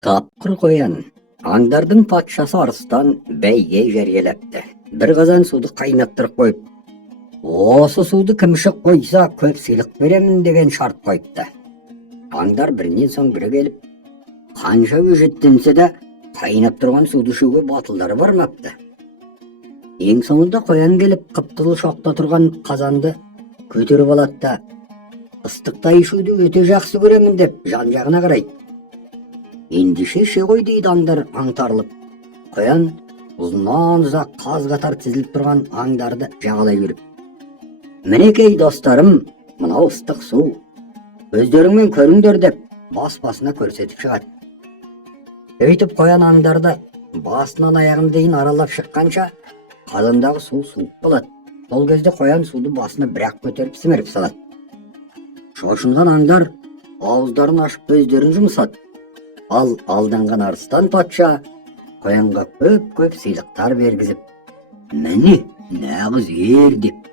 Тапқыр қоян, аңдардың патшасы арыстан бәйге жерgelепті. Bir қазан суды қайнаттырып қойып, осы суды кім ішіп қойса көп сыйлық беремін деген шарт қойыпты. Аңдар бірінен соң бірі келіп, қанша өжеттенсе де қайнап тұрған суды ішуге батылдары бармапты. Ең соңында қоян келіп, қып-қызыл шоқта тұрған қазанды көтеріп алады да, ыстықтай ішуді өте жақсы көремін деп жан-жағына қарайды. Ендеше іше ғой дейді аңдар аңтарылып. Қоян ұзыннан ұзақ қаз қатар тізіліп тұрған аңдарды жағалай беріп, мінекей достарым, мынау ыстық су, өздеріңмен көріңдер деп бас-басына көрсетіп шығады. Өйтіп қоян аңдарды басынан аяғына дейін аралап шыққанша қазандағы су суып болады. Сол кезде қоян суды басына бір-ақ көтеріп сіміріп салады. Шошынған аңдар ауыздарын ашып көздерін жұмысады. Ал алданған арыстан патша қоянға көп-көп сыйлықтар бергізіп, міне нағыз ер деп